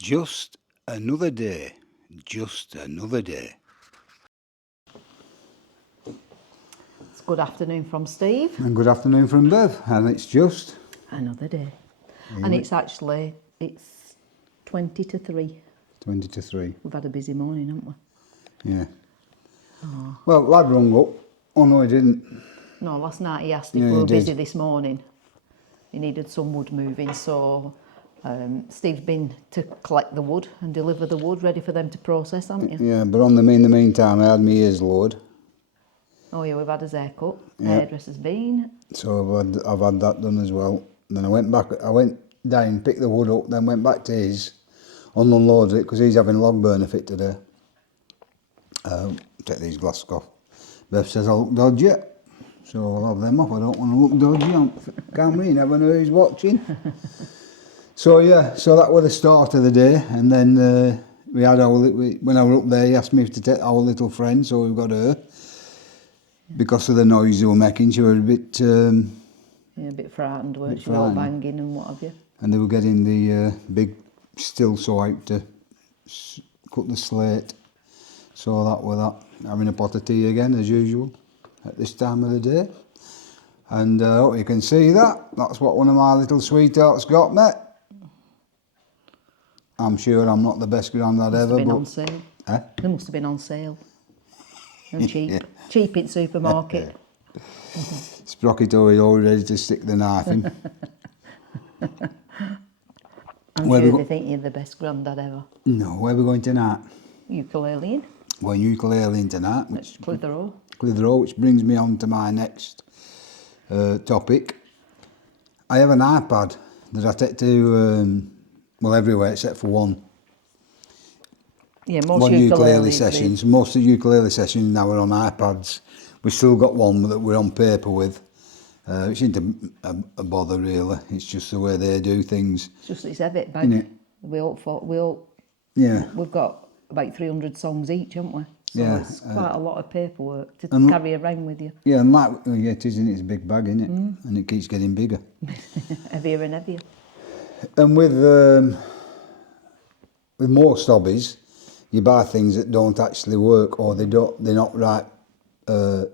Just another day. Just another day. It's good afternoon from Steve. And good afternoon from Bev. And it's just Another day. And it's 20 to 3. 20 to 3. We've had a busy morning, haven't we? Yeah. Oh. Well, lad rung up. Oh no, he didn't. No, last night he asked if we were busy this morning. He needed some wood moving, so Steve's been to collect the wood and deliver the wood, ready for them to process, haven't you? Yeah, but in the meantime, I had my ears lowered. Oh yeah, we've had his haircut. Yeah. Hairdresser's been. So I've had that done as well. Then I went down, picked the wood up, then went back to his, unloaded it because he's having a log burner fit today. Take these glasses off. Bev says I look dodgy, so I'll have them off. I don't want to look dodgy on camera, you never know who's watching. So yeah, so that was the start of the day, and then we had when I was up there, he asked me to take our little friend, so we've got her. Because of the noise they were making, she was a bit... yeah, a bit frightened, weren't she? All banging and what have you. And they were getting the big still saw out to cut the slate. So that was that. Having a pot of tea again, as usual, at this time of the day. And I hope you can see that. That's what one of my little sweethearts got me. I'm sure I'm not the best granddad ever, but... on sale. They must have been on sale. And cheap. Yeah. Cheap in supermarket. Sprocket all ready to stick the knife in. I'm sure they think you're the best granddad ever. No, where are we going tonight? Ukuleleing. We're ukuleleing tonight. That's Clitheroe. Clitheroe, which brings me on to my next topic. I have an iPad that I take to, everywhere except for one. Yeah, most ukulele sessions. Most of the ukulele sessions now are on iPads. We've still got one that we're on paper with. Which isn't a bother really. It's just the way they do things. It's just it's a bit big. We've got about 300 songs each, haven't we? So it's quite a lot of paperwork to carry around with you. Yeah, and it is, isn't it? It's a big bag, isn't it? And it keeps getting bigger. Heavier and heavier. And with most hobbies, you buy things that don't actually work, or they're not right,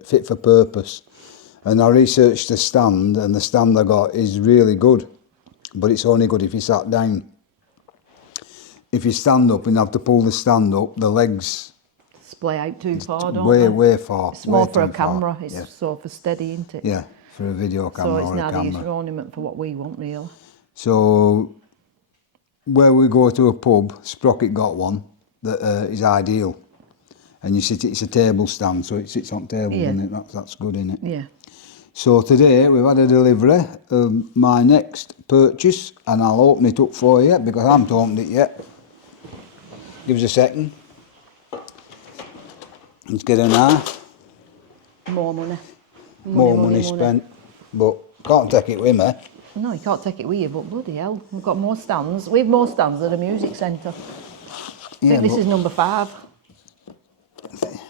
fit for purpose. And I researched the stand, and the stand I got is really good, but it's only good if you sat down. If you stand up and have to pull the stand up, the legs splay out too far, don't they? Way far. It's more for a camera. It's so for steady, isn't it? Yeah, for a video camera. So it's not a use of ornament for what we want, really. So where we go to a pub, Sprocket got one that is ideal, and it's a table stand, so it sits on table, isn't it? That's good, isn't it? Yeah. So today we've had a delivery of my next purchase, and I'll open it up for you because I haven't opened it yet. Give us a second. Let's get a knife. More money. More money spent, but can't take it with me. No, you can't take it with you, but bloody hell, we've got more stands. We have more stands at a music centre. I think this is number 5.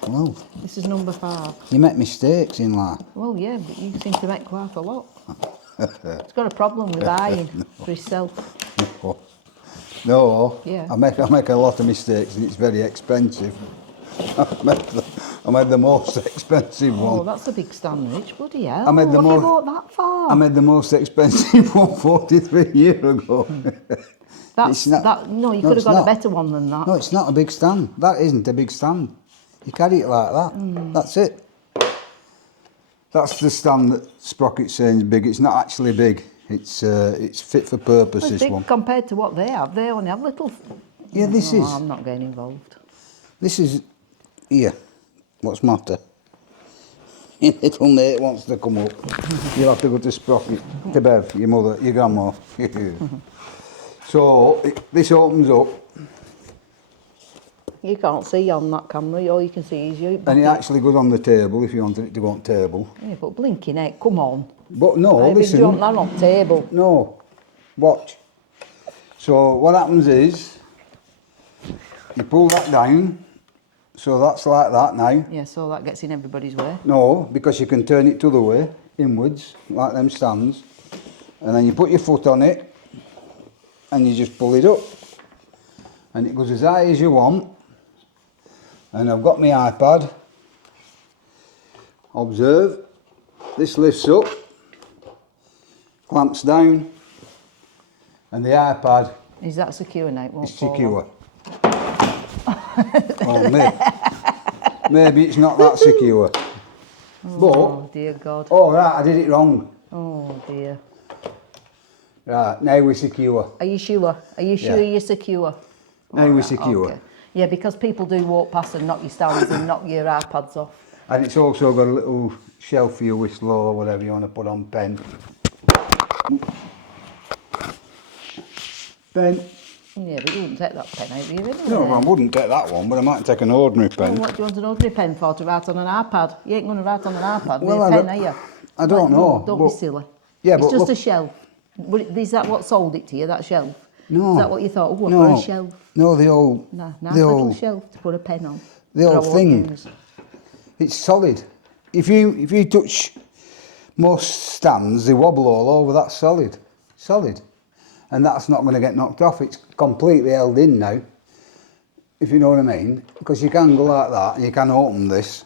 Well, this is number 5. You make mistakes in life. Well, yeah, but you seem to make quite a lot. He's got a problem with buying for himself. No, yeah. I make a lot of mistakes, and it's very expensive. I made the most expensive one. Oh, that's a big stand, Rich. Bloody hell. Have you bought that far? I made the most expensive one 43 years ago. No, you could have got a better one than that. No, it's not a big stand. That isn't a big stand. You carry it like that. That's it. That's the stand that Sprocket's saying is big. It's not actually big. It's fit for purpose, it's this big one. Compared to what they have. They only have little... Yeah, this is... I'm not getting involved. This is... Here. What's the matter? Your little mate wants to come up. You'll have to go to Sprocket, to Bev, your mother, your grandma. So, this opens up. You can't see on that camera, all you can see is you. And it actually goes on the table if you wanted it to go on the table. Yeah, but blinking heck, come on. But no, listen. You want that on table. No, watch. So what happens is, you pull that down, so that's like that now. Yeah, so that gets in everybody's way. No, because you can turn it to the way, inwards, like them stands, and then you put your foot on it, and you just pull it up. and it goes as high as you want. And I've got my iPad. Observe, this lifts up, clamps down, and the iPad Is that secure now? It won't is fall secure. Oh, maybe it's not that secure. Oh dear God. Oh right, I did it wrong. Oh dear. Right, now we're secure. Are you sure? Are you sure you're secure? Now we're secure. Okay. Yeah, because people do walk past and knock your stands and knock your iPads off. And it's also got a little shelf for your whistle or whatever you want to put on pen. Pen. Yeah, but you wouldn't take that pen out, would you? No, I wouldn't take that one, but I might take an ordinary Well, pen. what do you want an ordinary pen for, to write on an iPad? You ain't going to write on an iPad with Well, a pen, are you? I don't know. Don't be silly. Yeah, it's but just look, a shelf. Is that what sold it to you, that shelf? No. Is that what you thought? Oh, no, for a shelf? No, the old... No, nice the little old, shelf to put a pen on. the that I old won't thing. use. It's solid. If you touch most stands, they wobble all over. That's solid. Solid. And that's not going to get knocked off. It's completely held in now, if you know what I mean. Because you can go like that, and you can open this,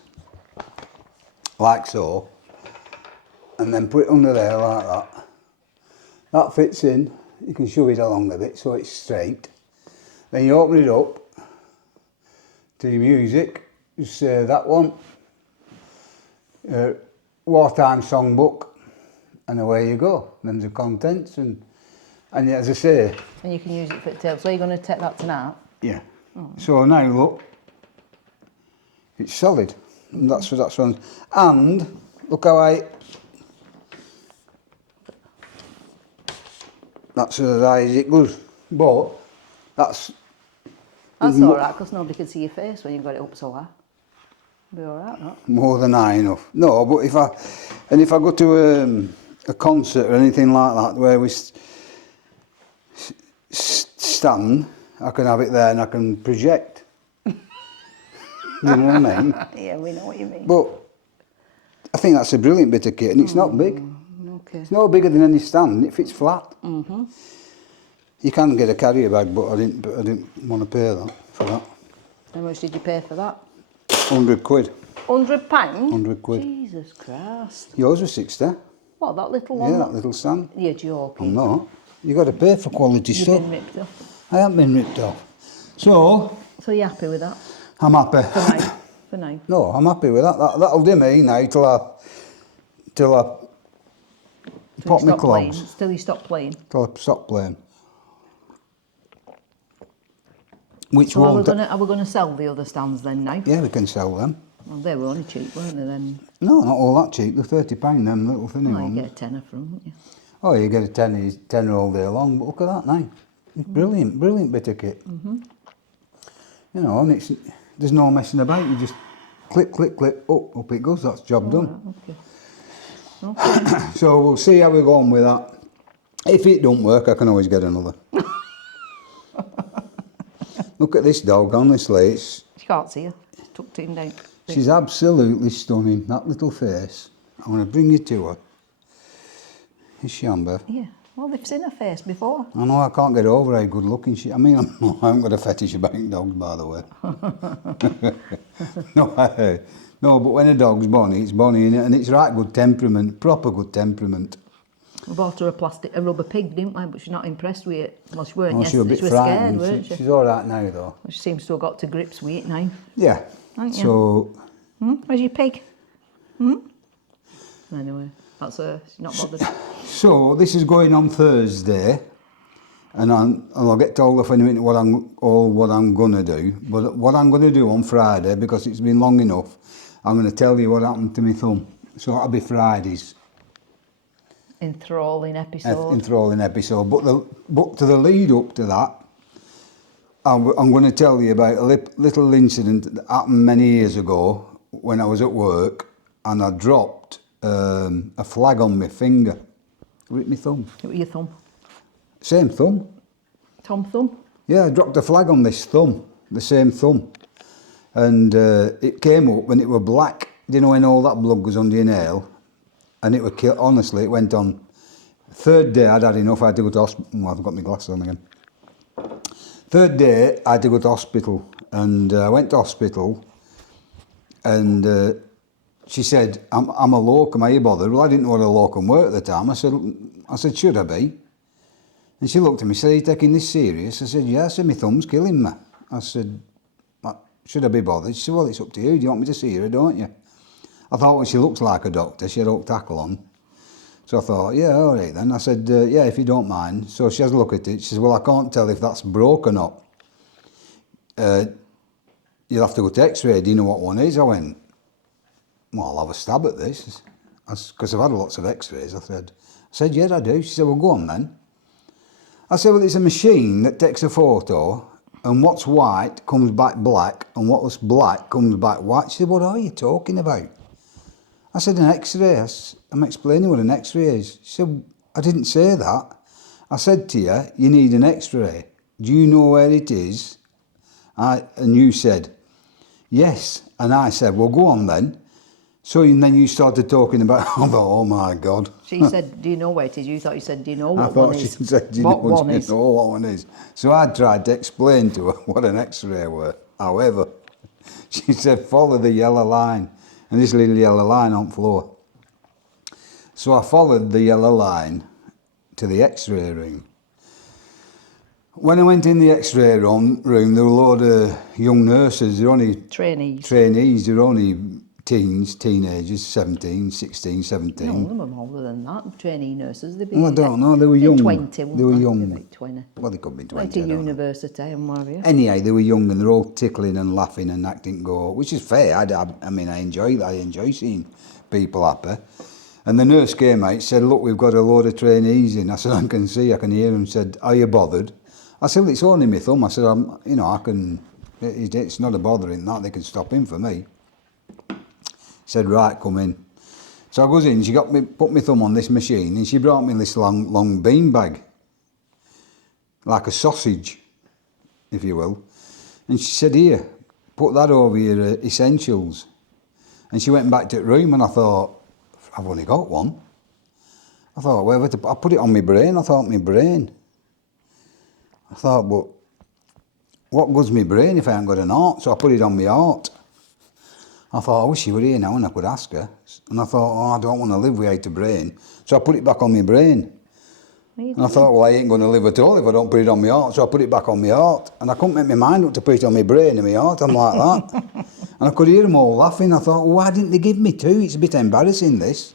like so, and then put it under there like that. That fits in. You can shove it along a bit so it's straight. Then you open it up to your music. Just say that one. Wartime songbook, and away you go. Then the contents, and as I say, And you can use it for the tail. So you're going to take that tonight? yeah. So now look, it's solid. And that's one. And look how that's as high as it goes. But that's That's all right, because nobody can see your face when you've got it up so high. Be all right, not? more than high enough. No, but if I go to a concert or anything like that where we stand, I can have it there and I can project. You know what I mean? Yeah, we know what you mean. But I think that's a brilliant bit of kit, and it's not big. Okay. It's no bigger than any stand. It fits flat. Mm-hmm. You can get a carrier bag, but I didn't want to pay that for that. How much did you pay for that? 100 quid. £100? 100 quid. Jesus Christ. Yours was 60. What, that little one? Yeah, that little stand. You're joking. I'm not. You got to pay for quality You've stuff. been ripped off. I haven't been ripped off. So So you're happy with that? I'm happy. For now? For now? No, I'm happy with that. That'll do me now till I pop my clogs. Till you stop playing? Till I stop playing. Which So won't... are we going to sell the other stands then now? Yeah, we can sell them. Well, they were only cheap, weren't they then? No, not all that cheap. They're £30, them little thinny Well, you ones. get a tenner from, wouldn't you? Oh, you get a tenner all day long, but look at that now. It's brilliant, brilliant bit of kit. You know, and there's no messing about. You just click, click, click, up it goes. That's job done. Right, okay. So we'll see how we go on with that. If it don't work, I can always get another. Look at this dog, honestly. She can't see you. It's tucked in down. She's absolutely stunning, that little face. I'm going to bring you to her. Is she on, Bev? Yeah. Well, they've seen her face before. I know, I can't get over how good looking she... I mean, I haven't got a fetish about dogs, by the way. No, but when a dog's bonny, it's bonny, innit? And it's right good temperament, proper good temperament. We bought her a rubber pig, didn't we? But she's not impressed with it. Well, she weren't She was a yesterday. bit She was frightened. scared, weren't she? She's all right now, though. She seems to have got to grips with it now. Yeah. Haven't you? So, Where's your pig? Anyway, that's her. She's not bothered. so this is going on Thursday, and I'll get told off in a minute what I'm gonna do. But what I'm gonna do on Friday, because it's been long enough, I'm gonna tell you what happened to my thumb. So that'll be Fridays. Enthralling episode. Enthralling episode. But to the lead up to that, I'm going to tell you about a little incident that happened many years ago when I was at work, and I dropped a flag on my finger. With my thumb. It was your thumb. Same thumb. Tom thumb? Yeah, I dropped a flag on this thumb, the same thumb. And it came up and it were black. Do you know when all that blood goes under your nail? And it were honestly, it went on. Third day I'd had enough, I had to go to hospital. I've got my glasses on again. Third day, I had to go to hospital, and I went to hospital, and she said, I'm a locum, are you bothered? Well, I didn't know what a locum were at the time. I said, should I be? And she looked at me and said, are you taking this serious? I said, yeah. I said, my thumb's killing me. I said, should I be bothered? She said, well, it's up to you. Do you want me to see her, don't you? I thought, well, she looks like a doctor. She had oak tackle on. So I thought, yeah, all right then. I said, yeah, if you don't mind. So she has a look at it. She says, well, I can't tell if that's broke or not. You'll have to go to X-ray. Do you know what one is? I went, well, I'll have a stab at this. Because I've had lots of X-rays. I said, yeah, I do. She said, well, go on then. I said, well, it's a machine that takes a photo, and what's white comes back black, and what's black comes back white. She said, what are you talking about? I said, an X-ray. I'm explaining what an X-ray is. She said, I didn't say that. I said to you, you need an X-ray. Do you know where it is? And you said, yes. And I said, well, go on then. So then you started talking about, I thought, oh my God. She said, do you know where it is? You thought you said, do you know what one is? I thought she said, do you know what one is? So I tried to explain to her what an X-ray were. However, she said, follow the yellow line. And this little yellow line on the floor. So I followed the yellow line to the X-ray room. When I went in the X-ray room, there were a load of young nurses. They're only trainees. They're only teenagers, 17, 16, 17. No, they were older than that. Trainee nurses. They'd be, well, I don't know. They were young. 20, they were young. Maybe 20. Well, they could be 20. Went to university and what have you. Anyhow, they were young and they're all tickling and laughing and acting go, which is fair. I mean, I enjoy seeing people happy. And the nurse came out and said, look, we've got a load of trainees in. I said, I can hear them. Said, are you bothered? I said, well, it's only my thumb. I said, it's not a bother in that. They can stop in for me. Said, right, come in. So I goes in, she put my thumb on this machine, and she brought me this long bean bag, like a sausage, if you will. And she said, here, put that over your essentials. And she went back to the room, and I thought, I've only got one. I thought, well, I put it on my brain. I thought, my brain. I thought, but what good's my brain if I haven't got an heart? So I put it on my heart. I thought, I wish she were here now and I could ask her. And I thought, oh, I don't want to live without a brain. So I put it back on my brain. And I thought, well, I ain't going to live at all if I don't put it on my heart. So I put it back on my heart. And I couldn't make my mind up to put it on my brain and my heart. I'm like that. And I could hear them all laughing. I thought, well, why didn't they give me two? It's a bit embarrassing, this.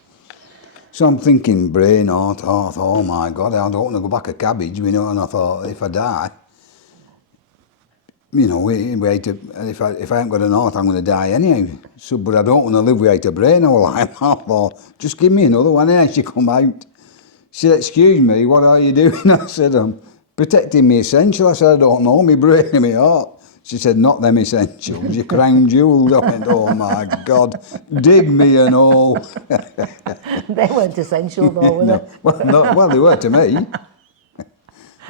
So I'm thinking, brain, heart, oh my God, I don't want to go back a cabbage, you know. And I thought, if I die, you know, if I haven't got an heart, I'm going to die anyhow. So, but I don't want to live without a brain. I thought, just give me another one. And she come out. She said, excuse me, what are you doing? I said, I'm protecting my essential. I said, I don't know, my brain and my heart. She said, not them essentials, your crown jewels. I went, oh my God, dig me and all. They weren't essential though, were they? Well, they were to me.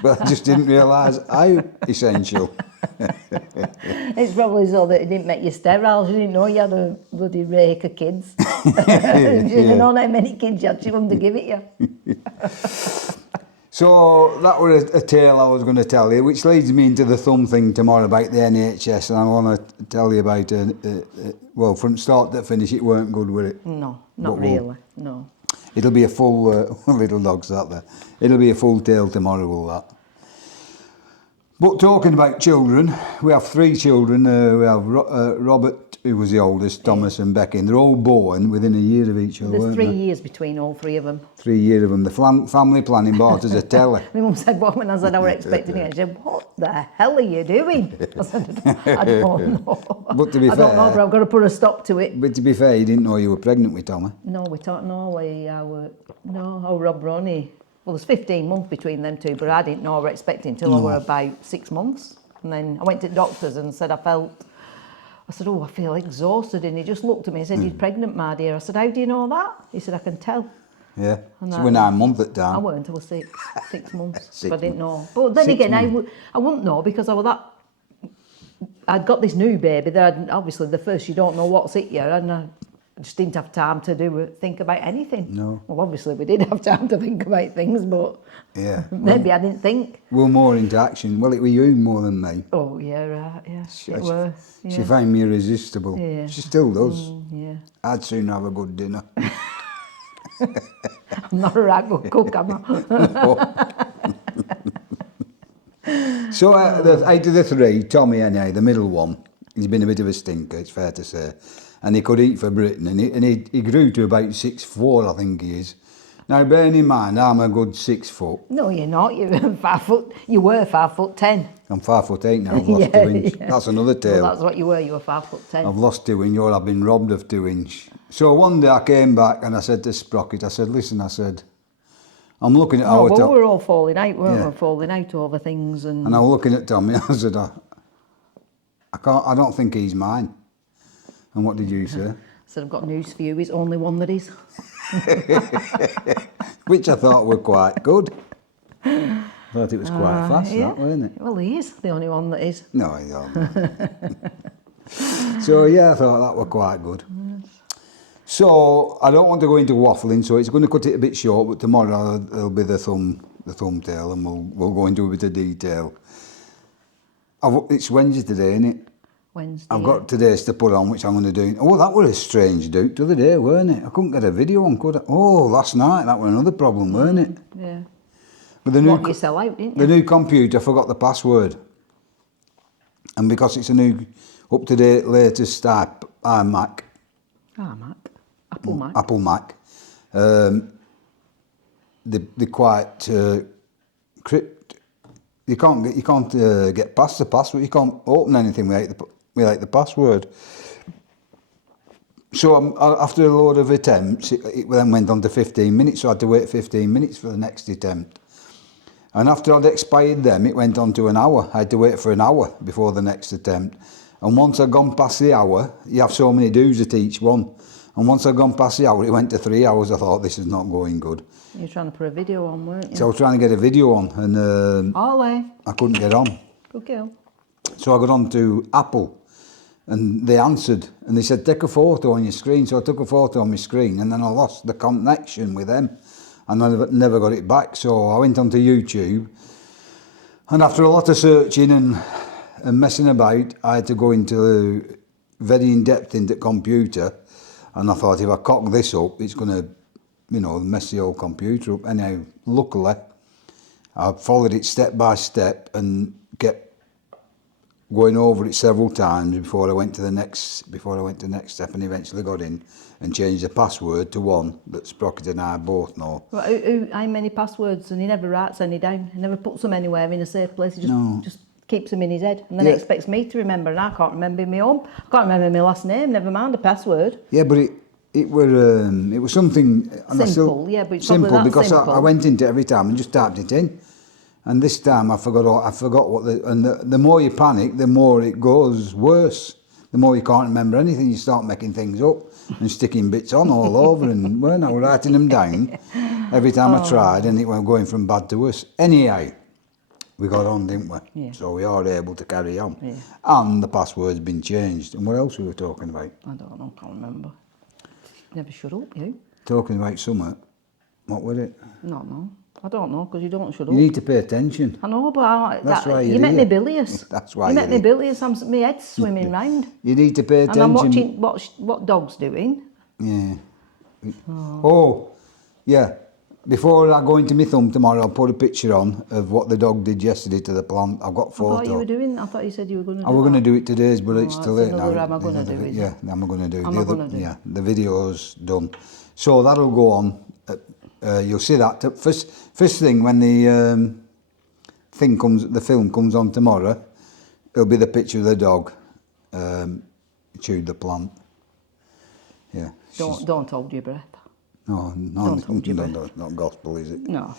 But I just didn't realise how essential. It's probably so that it didn't make you sterile. She didn't know you had a bloody rake of kids. She didn't know how many kids you had. She wanted to give it you. So that was a tale I was going to tell you, which leads me into the thumb thing tomorrow about the NHS, and I want to tell you about well, from start to finish, it weren't good, were it? No, not really. No. It'll be a full little dog's that there. It'll be a full tale tomorrow, will that? But talking about children, we have 3 children. We have Robert, who was the oldest, Thomas and Becky, and they're all born within a year of each other. There's weren't 3 there? years between all 3 of them. 3 years of them. The family planning bought us a telly. My mum said, well, when I said I were expecting it, she said, what the hell are you doing? I said, I don't know. But to be I fair, don't know, but I've got to put a stop to it. But to be fair, you didn't know you were pregnant with Tommy. No, we don't know. Rob Ronnie. Well, there's 15 months between them 2, but I didn't know I were expecting until I were about 6 months. And then I went to the doctors and said I said, oh, I feel exhausted. And he just looked at me and said, you're pregnant, my dear. I said, how do you know that? He said, I can tell. Yeah, so we're 9 months at time. I weren't until 6 months, so I didn't know. But then again, I wouldn't know because I was that... I'd got this new baby that obviously the first you don't know what's hit you, and I just didn't have time to think about anything. No. Well, obviously we did have time to think about things, but Yeah. maybe I didn't think. We're more into action. Well, it was you more than me. Oh, yeah, right, yeah. She, It were, she yeah. found me irresistible. Yeah. She still does. Yeah. I'd sooner have a good dinner. I'm not a right good cook, am I? So out of the three, Tommy anyhow, the middle one, he's been a bit of a stinker, it's fair to say. And he could eat for Britain, and he grew to about 6'4", I think he is. Now, bearing in mind, I'm a good 6 foot. No, you're not. You're 5 foot. You were 5'10". I'm 5'8" now, I've lost 2 inches. Yeah. That's another tale. Well, that's what you were. You were 5'10". I've lost 2 inches, or I've been robbed of 2 inches. So one day I came back and I said to Sprocket, I said, listen, I said, I'm looking at No, our but top. we were all falling out, weren't Yeah. we? Falling out over things and... And I was looking at Tommy, I said, I don't think he's mine. And what did you say? So I've got news for you. He's only one that is. Which I thought were quite good. I thought it was quite fast, yeah. that, weren't it? Well, he is the only one that is. No, I don't. So, yeah, I thought that were quite good. So, I don't want to go into waffling, so it's going to cut it a bit short, but tomorrow there'll be the thumbtail, and we'll go into a bit of detail. It's Wednesday today, isn't it? Wednesday. I've got today's to put on, which I'm going to do. Oh, that was a strange dude the other day, weren't it? I couldn't get a video on, could I? Oh, last night, that was another problem, weren't it? Yeah. With the Locked yourself out, didn't the you? new computer, I forgot the password. And because it's a new, up-to-date, latest type Mac, Mac. Apple Mac, they're quite crypt. You can't get past the password. You can't open anything without the password. So after a load of attempts, it then went on to 15 minutes. So I had to wait 15 minutes for the next attempt. And after I'd expired them, it went on to an hour. I had to wait for an hour before the next attempt. And once I'd gone past the hour, you have so many dues at each one. And once I'd gone past the hour, it went to 3 hours. I thought, this is not going good. You were trying to put a video on, weren't you? So I was trying to get a video on, and Ollie. I couldn't get on. Good girl. So I got on to Apple, and they answered, and they said, take a photo on your screen. So I took a photo on my screen, and then I lost the connection with them, and I never got it back. So I went onto YouTube, and after a lot of searching and messing about, I had to go into very in-depth into computer, and I thought, if I cock this up, it's going to, mess the old computer up. Anyhow, luckily, I followed it step by step and kept going over it several times before I went to the next step, and eventually got in and changed the password to one that Sprocket and I both know. Well, how many passwords? And he never writes any down. He never puts them anywhere in a safe place. He just keeps them in his head, and then he expects me to remember, and I can't remember my own. I can't remember my last name. Never mind a password. Yeah, but it was something simple. Yeah, but it's simple probably that because simple. I went into it every time and just typed it in, and this time I forgot what the more you panic, the more it goes worse. The more you can't remember anything, you start making things up and sticking bits on all over, and when I was writing them down every time I tried, and it went going from bad to worse. Anyhow, we got on, didn't we? Yeah. So we are able to carry on. Yeah. And the password's been changed. And what else we were talking about? I don't know, can't remember. Never shut up, you. Talking about summer. What was it? No. I don't know, because you don't shut up. You need to pay attention. I know, but That's why you make me bilious. That's why you make me bilious. My head's swimming round. You need to pay attention. And I'm watching what Dog's doing. Yeah. Oh, yeah. Before I go into my thumb tomorrow, I'll put a picture on of what the dog did yesterday to the plant. I've got photo. I thought you said you were going to do I was going to that. do it today, but it's too late now. Am I going to do it? Yeah, I'm going to do Am I going to do? Yeah, the video's done. So that'll go on. You'll see that. First thing when the film comes on tomorrow, it'll be the picture of the dog chewed the plant. Yeah. Don't hold your breath. No, Don't hold your breath. no, not gospel, is it? No.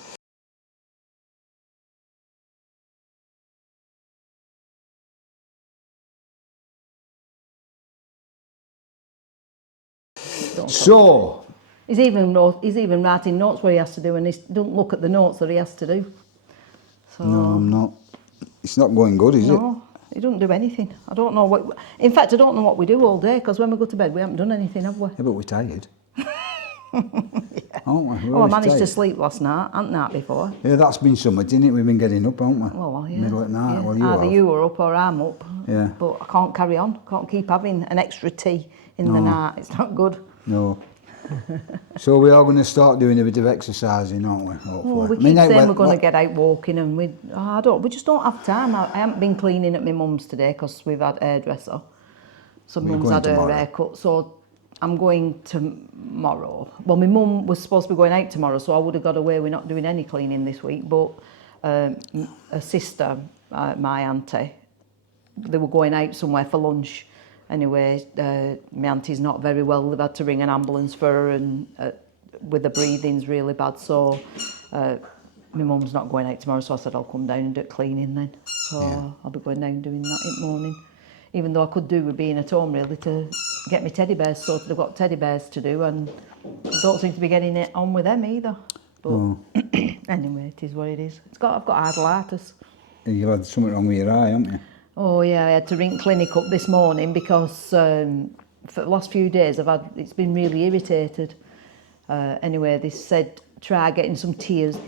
So, He's even writing notes where he has to do, and he don't look at the notes that he has to do. So, no, I'm not. It's not going good, is it? No, He doesn't do anything. I don't know what... In fact, I don't know what we do all day, because when we go to bed, we haven't done anything, have we? Yeah, but we're tired. Aren't we? Oh, I managed to sleep last night, hadn't I, before? Yeah, that's been something, isn't it? We've been getting up, haven't we? Well, yeah. Middle at night, yeah. well, you Either have. you are up or I'm up. Yeah. But I can't carry on. Can't keep having an extra tea in the night. It's not good. No. So we are going to start doing a bit of exercising, aren't we? Hopefully. Well, we keep saying we're going to get out walking, and we just don't have time. I haven't been cleaning at my mum's today because we've had hairdresser. So mum's had her haircut. So I'm going tomorrow. Well, my mum was supposed to be going out tomorrow, so I would have got away with not doing any cleaning this week. But a sister, my auntie, they were going out somewhere for lunch. Anyway, my auntie's not very well. They've had to ring an ambulance for her, and with the breathing's really bad. So my mum's not going out tomorrow, so I said I'll come down and do cleaning then. So I'll be going down and doing that in the morning. Even though I could do with being at home really to get my teddy bears sorted. I've got teddy bears to do, and I don't seem to be getting it on with them either. But anyway, it is what it is. I've got arthritis. You've had something wrong with your eye, haven't you? Oh yeah, I had to ring clinic up this morning because for the last few days it's been really irritated. Anyway, they said try getting some tears,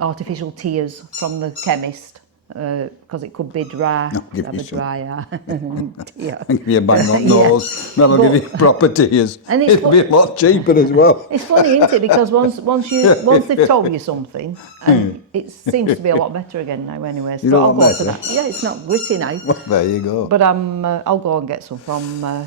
artificial tears from the chemist because it could be dry. Give have you a dry eye. Yeah. Give you a bang on nose. That'll give you proper tears. And It'll be a lot cheaper as well. It's funny, isn't it? Because once they've told you something, and it seems to be a lot better again now. Anyway, so I'll go to that. Yeah, it's not gritty now. Well, there you go. But I'll go and get some from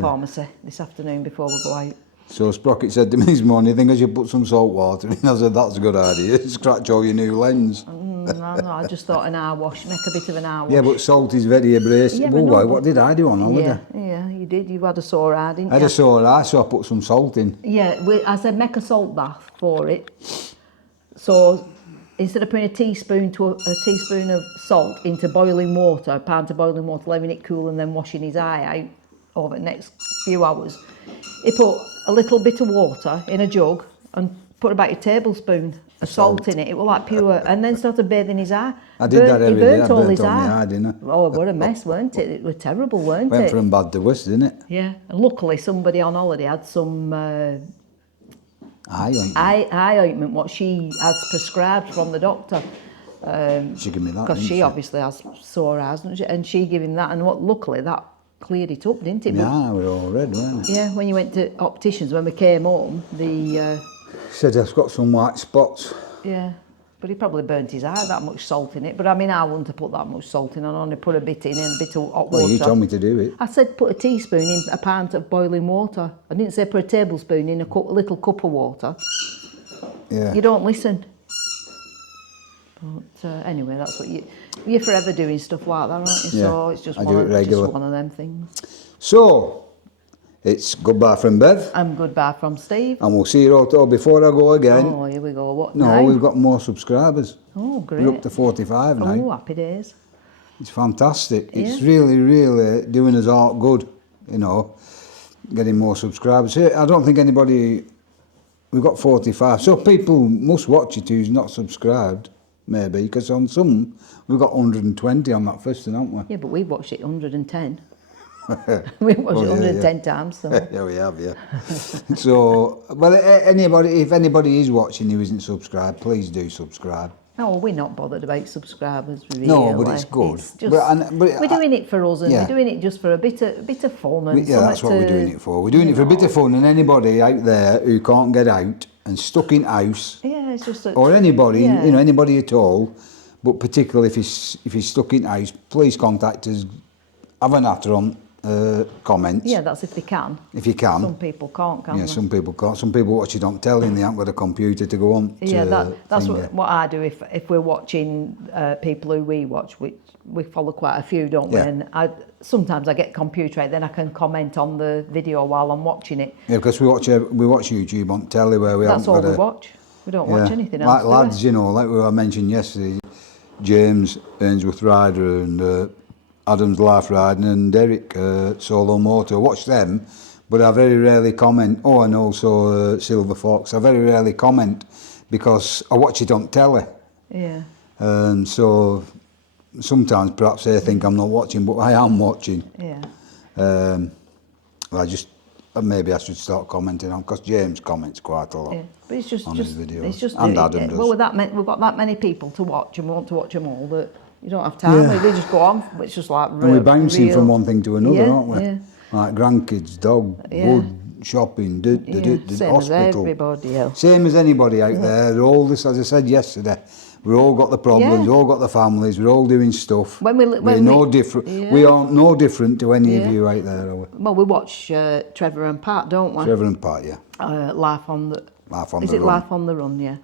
pharmacy this afternoon before we go out. So Sprocket said to me this morning, I think I should put some salt water in. I said, that's a good idea. Scratch all your new lens. No, I just thought an eye wash, make a bit of an eye wash. Yeah, but salt is very abrasive. Yeah, Oh, what did I do on holiday? Yeah, you did. You had a sore eye, didn't you? I had a sore eye, so I put some salt in. Yeah, I said make a salt bath for it. So instead of putting a teaspoon of salt into boiling water, a pound of boiling water, letting it cool and then washing his eye out over the next few hours, he put a little bit of water in a jug and put about a tablespoon of salt in it. It was like pure, and then started bathing his eye. I did that every day. I all burnt his on my eye, didn't I? Oh, what a mess, weren't it? It was terrible, weren't Went it? from bad to worse, didn't it? Yeah, and luckily somebody on holiday had some Eye ointment. eye ointment, what she has prescribed from the doctor. She gave me that, Because didn't she obviously has sore eyes, doesn't she? And she gave him that, and luckily that cleared it up, didn't it? Yeah, we were all red, weren't we? Yeah, when you went to opticians, when we came home, Said I've got some white spots. yeah, but he probably burnt his eye, that much salt in it. But I mean, I wouldn't have put that much salt in, I only put a bit in and a bit of hot water. Well, you told me to do it. I said put a teaspoon in a pint of boiling water. I didn't say put a tablespoon in a little cup of water. Yeah. You don't listen. But anyway, that's what you're forever doing stuff like that, aren't you? Yeah, So it's just I do it just regular. one of them things. So, it's goodbye from Bev, And goodbye from Steve. and we'll see you all before I go again. Oh, here we go. What No, now? we've got more subscribers. Oh, great. We're up to 45 now. Oh, happy days. It's fantastic. It's Yeah. really, really doing us all good, you know, getting more subscribers. I don't think anybody... We've got 45, so people must watch it who's not subscribed, maybe, because on some, we've got 120 on that first one, haven't we? Yeah, but we've watched it 110. We've watched it 110 times, so... Yeah, we have, yeah. So, well, if anybody is watching who isn't subscribed, please do subscribe. No, we're not bothered about subscribers, really. No, but it's good. It's just, But we're doing it for us, and yeah. we're doing it just for a bit of fun. And Yeah, that's what we're doing it for. We're doing it for a bit of fun, and anybody out there who can't get out and stuck in house, Yeah, it's just or anybody, yeah. you know, anybody at all, but particularly if he's stuck in house, please contact us. Have a natter on comments. Yeah, that's if they can. If you can. Some people can't, can Yeah, they? some people can't. Some people watch it on telly and they haven't got a computer to go on. Yeah, that's finger. what I do if we're watching people who we watch, which we follow quite a few, don't we? Yeah. And sometimes I get computer out, then I can comment on the video while I'm watching it. Yeah, because we watch YouTube on telly where we That's haven't all got we watch. We don't watch anything else. Like do lads, we? you know, like I mentioned yesterday, James Ainsworth Rider and Adam's Life Riding and Derek Solo Motor. Watch them, but I very rarely comment. Oh, and also Silver Fox. I very rarely comment because I watch it on telly. Yeah. So sometimes perhaps they think I'm not watching, but I am watching. Yeah. I just maybe I should start commenting on, because James comments quite a lot Yeah, but it's just on his videos, it's just and Adam does. well, we've got that many people to watch and we want to watch them all that you don't have time. Yeah. They just go on. It's just like And we're bouncing from one thing to another, yeah, aren't we? Yeah, Like grandkids, dog, Yeah. wood, shopping, same as hospital. everybody else. Same as anybody out there. They're all this, as I said yesterday. We've all got the problems. Yeah. All got the families. We're all doing stuff. When no different. Yeah. We aren't no different to any of Yeah. you out there, are we? Well, we watch Trevor and Pat, don't we? Trevor and Pat, yeah. Life on the. Life on Is the it Run. Life on the Run? Yeah.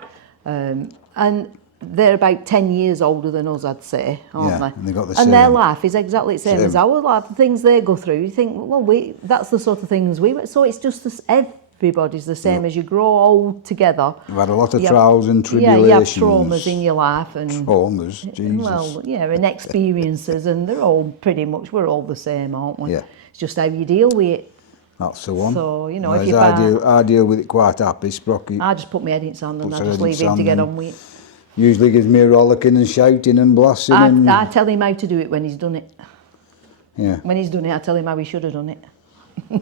And they're about 10 years older than us, I'd say, aren't Yeah, they? and they got the And their same- life is exactly the same as our life. The things they go through, you think, well, that's the sort of things we. So it's just everybody's the same as you grow old together. We've had a lot of You have- trials and Yeah, you have tribulations. traumas in your life and. Traumas, Jesus. Well, yeah, and experiences, and they're all pretty much, we're all the same, aren't we? Yeah. It's just how you deal with it. That's the one. So, you know, Whereas if you I deal with it quite happy. Sprocky I just put my head in sand and Puts I her just head in leave him to sand get and- on with it. usually gives me a rollicking and shouting and blasting and... I tell him how to do it when he's done it. Yeah. When he's done it, I tell him how he should have done it.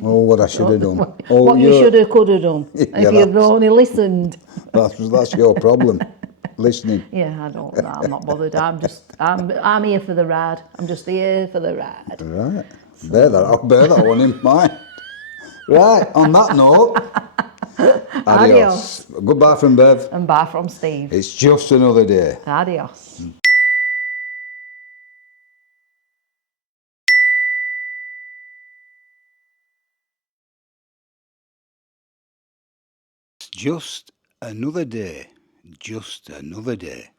Oh, what I should have done. What you should have, could have done. Yeah, If you'd only listened. That's your problem. Listening. Yeah, I don't know. I'm not bothered. I'm here for the ride. I'm just here for the ride. Right. I'll bear that one in mind. Right, on that note, adios. Goodbye from Bev. And bye from Steve. It's just another day. Adios. It's just another day. Just another day.